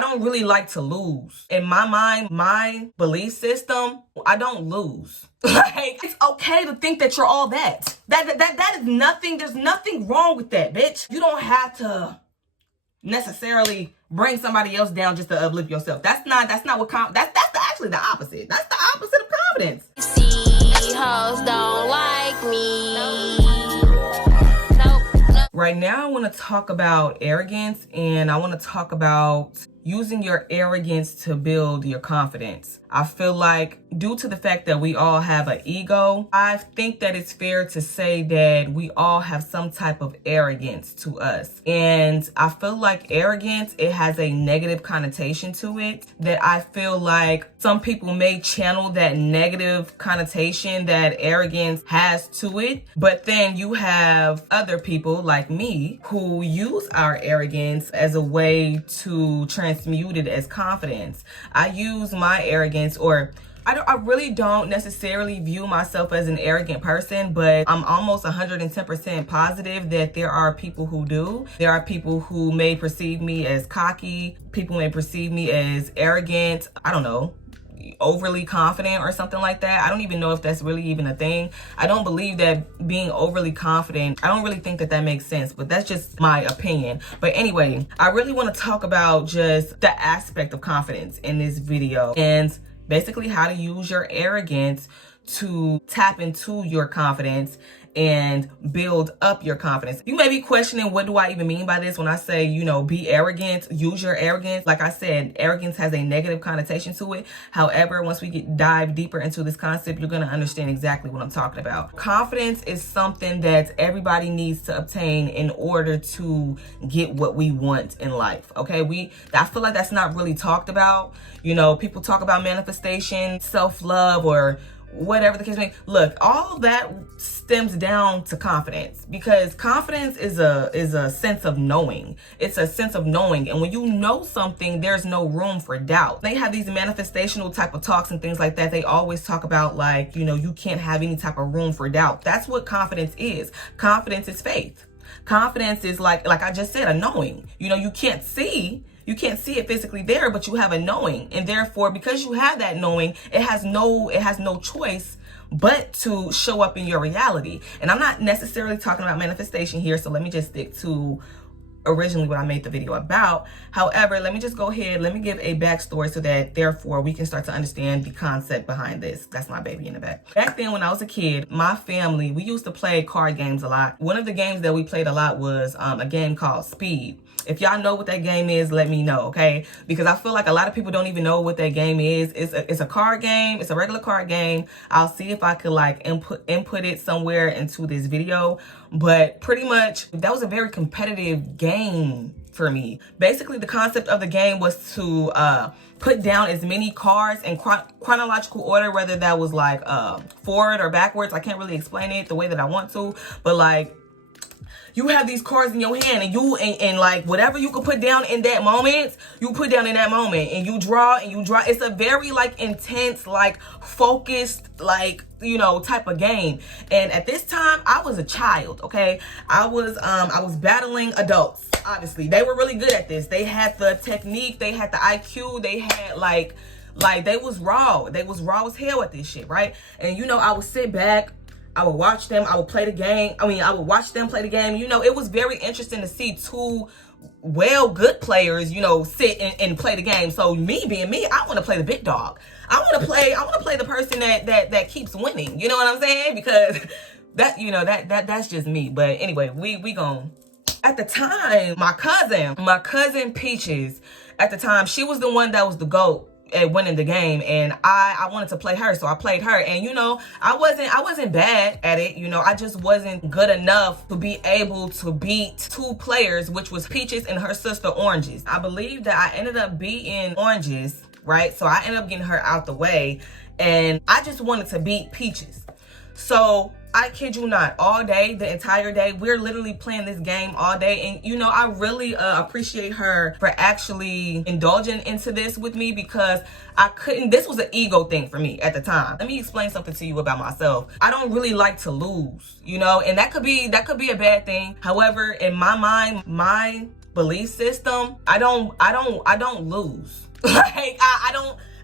I don't really like to lose. In my mind, my belief system, I don't lose. Like, it's okay to think that you're all that. That is nothing. There's nothing wrong with that, bitch. You don't have to necessarily bring somebody else down just to uplift yourself. That's not what actually the opposite. That's the opposite of confidence. See, hoes don't like me. Nope. Right now, I want to talk about arrogance, and I want to talk about using your arrogance to build your confidence. I feel like due to the fact that we all have an ego, I think that it's fair to say that we all have some type of arrogance to us. And I feel like arrogance, it has a negative connotation to it that I feel like some people may channel that negative connotation that arrogance has to it. But then you have other people like me who use our arrogance as a way to transmute it as confidence. I use my arrogance, or I really don't necessarily view myself as an arrogant person, but I'm almost 110% positive that there are people who do. There are people who may perceive me as cocky. People may perceive me as arrogant. I don't know, overly confident or something like that. I don't even know if that's really even a thing. I don't believe that being overly confident, I don't really think that makes sense, but that's just my opinion. But anyway, I really want to talk about just the aspect of confidence in this video, and basically how to use your arrogance to tap into your confidence and build up your confidence. You may be questioning, what do I even mean by this when I say, be arrogant, use your arrogance? Like I said, arrogance has a negative connotation to it. However, once we dive deeper into this concept, you're going to understand exactly what I'm talking about. Confidence is something that everybody needs to obtain in order to get what we want in life. Okay, I feel like that's not really talked about. People talk about manifestation, self-love, or whatever the case may be. Look, all that stems down to confidence, because confidence is a sense of knowing. It's a sense of knowing, and when you know something, there's no room for doubt. They have these manifestational type of talks and things like that. They always talk about, like, you can't have any type of room for doubt. That's what confidence is. Confidence is faith. Confidence is like I just said, a knowing. You can't see it physically there, but you have a knowing. And therefore, because you have that knowing, it has no choice but to show up in your reality. And I'm not necessarily talking about manifestation here, so let me just stick to originally what I made the video about. However, let me just go ahead, let me give a backstory so that therefore we can start to understand the concept behind this. That's my baby in the back. Back then when I was a kid, my family, we used to play card games a lot. One of the games that we played a lot was a game called Speed. If y'all know what that game is, let me know, okay? Because I feel like a lot of people don't even know what that game is. It's a card game. It's a regular card game. I'll see if I could like input it somewhere into this video. But pretty much, that was a very competitive game for me. Basically, the concept of the game was to put down as many cards in chronological order, whether that was like forward or backwards. I can't really explain it the way that I want to, but like, you have these cards in your hand, and like whatever you could put down in that moment, you put down in that moment, and you draw. It's a very like intense, like focused, like type of game. And at this time, I was a child. Okay, I was battling adults. Obviously, they were really good at this. They had the technique, they had the IQ, they had like they was raw. They was raw as hell at this shit, right? And I would sit back, I would watch them, I would play the game. I would watch them play the game. It was very interesting to see two good players, sit and play the game. So me being me, I want to play the big dog. I want to play the person that keeps winning. You know what I'm saying? Because that's just me. But anyway, we gon'. At the time, my cousin Peaches, at the time, she was the one that was the GOAT at winning the game, and I wanted to play her, so I played her. And I wasn't bad at it. I just wasn't good enough to be able to beat two players, which was Peaches and her sister Oranges. I believe that I ended up beating Oranges, right? So I ended up getting her out the way, and I just wanted to beat Peaches. So I kid you not, all day, the entire day, we're literally playing this game all day. And, I really appreciate her for actually indulging into this with me, because this was an ego thing for me at the time. Let me explain something to you about myself. I don't really like to lose, and that could be a bad thing. However, in my mind, my belief system, I don't lose. Like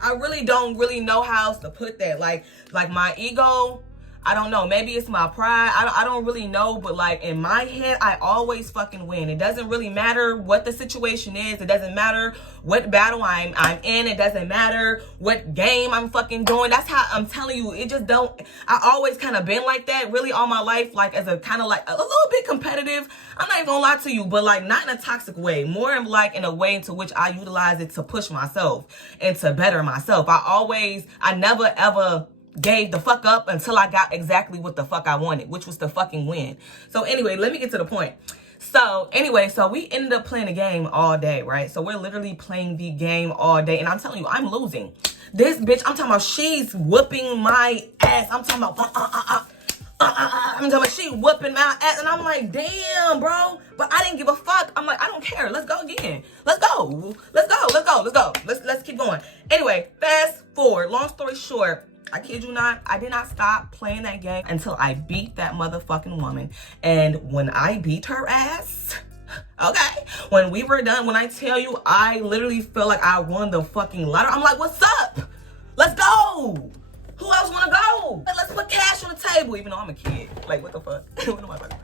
I really don't really know how else to put that. Like my ego, I don't know. Maybe it's my pride. I don't really know. But like in my head, I always fucking win. It doesn't really matter what the situation is. It doesn't matter what battle I'm in. It doesn't matter what game I'm fucking doing. That's how I'm telling you. It just don't. I always kind of been like that really all my life. Like as a kind of like a little bit competitive. I'm not even gonna lie to you, but like not in a toxic way. More in like in a way into which I utilize it to push myself and to better myself. I never ever gave the fuck up until I got exactly what the fuck I wanted, which was to fucking win. So anyway, let me get to the point. So anyway, so we ended up playing the game all day, right? So we're literally playing the game all day. And I'm telling you, I'm losing. This bitch, I'm talking about, she's whooping my ass. I'm talking about, I'm talking about, she whooping my ass. And I'm like, damn, bro. But I didn't give a fuck. I'm like, I don't care. Let's go again. Let's go. Let's keep going. Anyway, fast forward. Long story short, I kid you not, I did not stop playing that game until I beat that motherfucking woman. And when I beat her ass, okay, when we were done, when I tell you, I literally felt like I won the fucking lottery. I'm like, what's up? Let's go. Who else want to go? Let's put cash on the table, even though I'm a kid. Like, what the fuck? What am I talking about?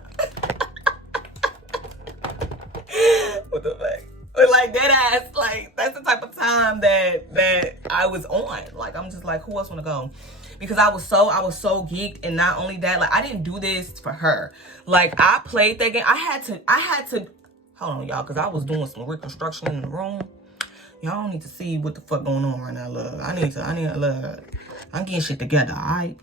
What the fuck? But like that ass, like that's the type of time that I was on. Like I'm just like, who else wanna go? Because I was so geeked, and not only that, like I didn't do this for her. Like I played that game. I had to hold on, y'all, because I was doing some reconstruction in the room. Y'all don't need to see what the fuck going on right now, love. I need to look. I'm getting shit together, alright?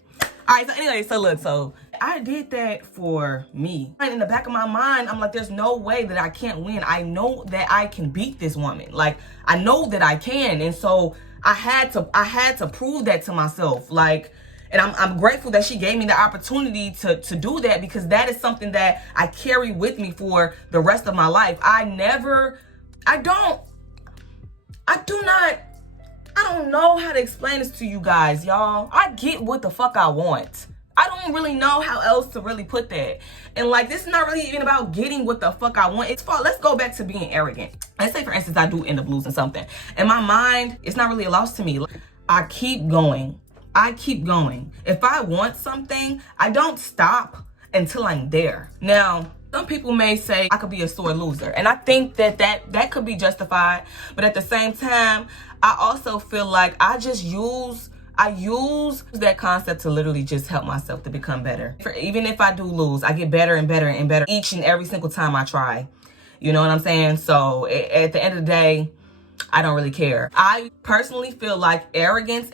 Alright, so anyway, so look, so I did that for me. And in the back of my mind, I'm like, there's no way that I can't win. I know that I can beat this woman. Like, I know that I can. And so I had to prove that to myself. Like, and I'm grateful that she gave me the opportunity to do that, because that is something that I carry with me for the rest of my life. I don't know how to explain this to you guys, y'all. I get what the fuck I want. I don't really know how else to really put that. And like, this is not really even about getting what the fuck I want. Let's go back to being arrogant. Let's say, for instance, I do end up losing something. In my mind, it's not really a loss to me. I keep going. If I want something, I don't stop until I'm there. Now, some people may say I could be a sore loser. And I think that could be justified. But at the same time, I also feel like I use that concept to literally just help myself to become better. Even if I do lose, I get better and better and better each and every single time I try. You know what I'm saying? So at the end of the day, I don't really care. I personally feel like arrogance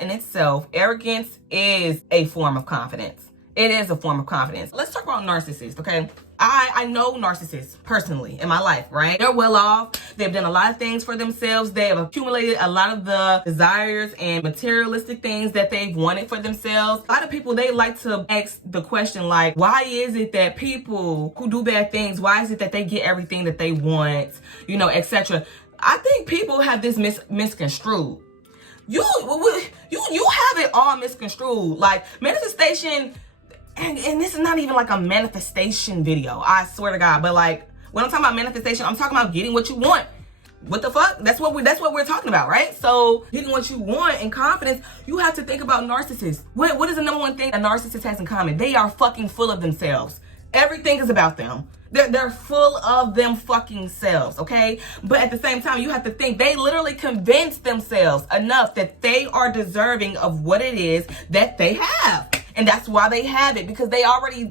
is a form of confidence. It is a form of confidence. Let's talk about narcissists, okay? I know narcissists personally in my life, right? They're well off. They've done a lot of things for themselves. They have accumulated a lot of the desires and materialistic things that they've wanted for themselves. A lot of people, they like to ask the question like, why is it that people who do bad things, why is it that they get everything that they want, you know, etc. I think people have this misconstrued. You have it all misconstrued. Like manifestation. And this is not even like a manifestation video, I swear to God. But like, when I'm talking about manifestation, I'm talking about getting what you want. What the fuck? That's what we're talking about, right? So getting what you want and confidence, you have to think about narcissists. What is the number one thing a narcissist has in common? They are fucking full of themselves. Everything is about them. They're full of them fucking selves, okay? But at the same time, you have to think they literally convince themselves enough that they are deserving of what it is that they have. And that's why they have it, because they already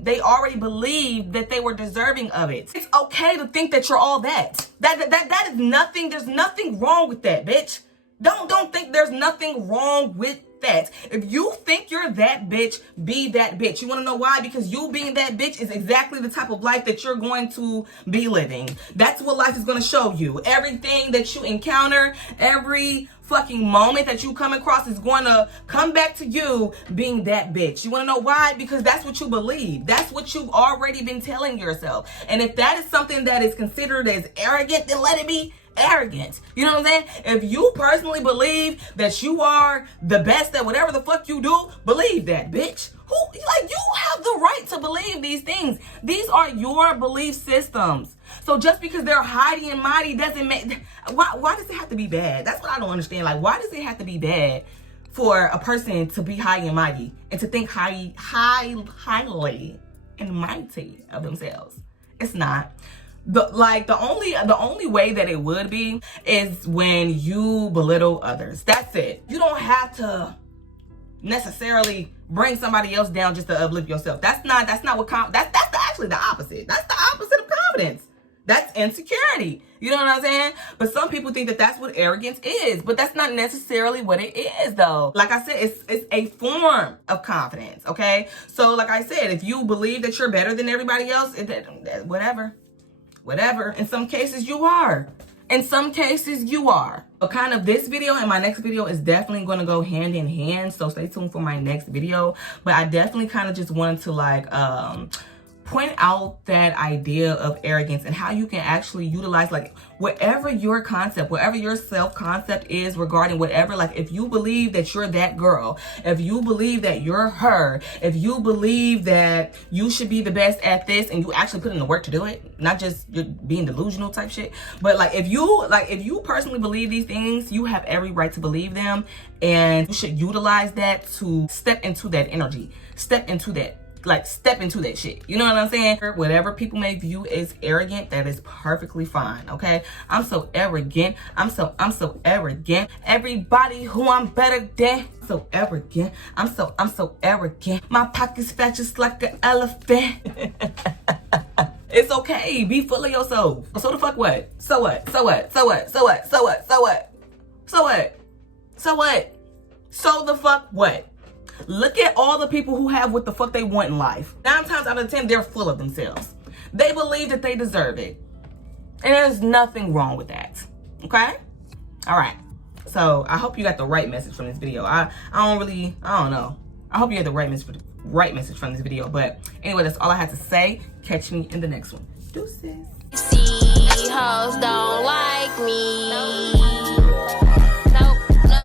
believed that they were deserving of it. It's okay to think that you're all that. That is nothing. There's nothing wrong with that, bitch. Don't think there's nothing wrong with that. If you think you're that bitch, be that bitch. You want to know why? Because you being that bitch is exactly the type of life that you're going to be living. That's what life is going to show you. Everything that you encounter, every fucking moment that you come across is going to come back to you being that bitch. You want to know why? Because that's what you believe. That's what you've already been telling yourself. And if that is something that is considered as arrogant, then let it be arrogant. You know what I'm saying? If you personally believe that you are the best at whatever the fuck you do, believe that, bitch. You have the right to believe these things. These are your belief systems. So just because they're high and mighty doesn't make, why does it have to be bad? That's what I don't understand. Like, why does it have to be bad for a person to be high and mighty and to think highly and mighty of themselves? It's not. The only way that it would be is when you belittle others. That's it. You don't have to necessarily bring somebody else down just to uplift yourself. That's not what that's actually the opposite. That's the opposite of confidence. That's insecurity. You know what I'm saying? But some people think that that's what arrogance is, but that's not necessarily what it is, though. Like I said, it's a form of confidence. Okay, so like I said, if you believe that you're better than everybody else, whatever. In some cases you are. In some cases you are. So kind of this video and my next video is definitely going to go hand in hand. So stay tuned for my next video. But I definitely kind of just wanted to like point out that idea of arrogance and how you can actually utilize like whatever your concept, whatever your self-concept is regarding whatever, like if you believe that you're that girl, if you believe that you're her, if you believe that you should be the best at this and you actually put in the work to do it, not just being delusional type shit, but like if you personally believe these things, you have every right to believe them, and you should utilize that to step into that energy, step into that shit. You know what I'm saying? Whatever people may view as arrogant, that is perfectly fine. Okay, I'm so arrogant. I'm so arrogant. Everybody who I'm better than, so arrogant. I'm so arrogant. My pockets fat just like an elephant. It's okay. Be full of yourself. So the fuck what? So what? So what? So what? So what? So what? So what? So what? So what? So the fuck what? Look at all the people who have what the fuck they want in life. 9 times out of 10, they're full of themselves. They believe that they deserve it. And there's nothing wrong with that. Okay? All right. So I hope you got the right message from this video. I don't know. I hope you had the right message from this video. But anyway, that's all I had to say. Catch me in the next one. Deuces. See hoes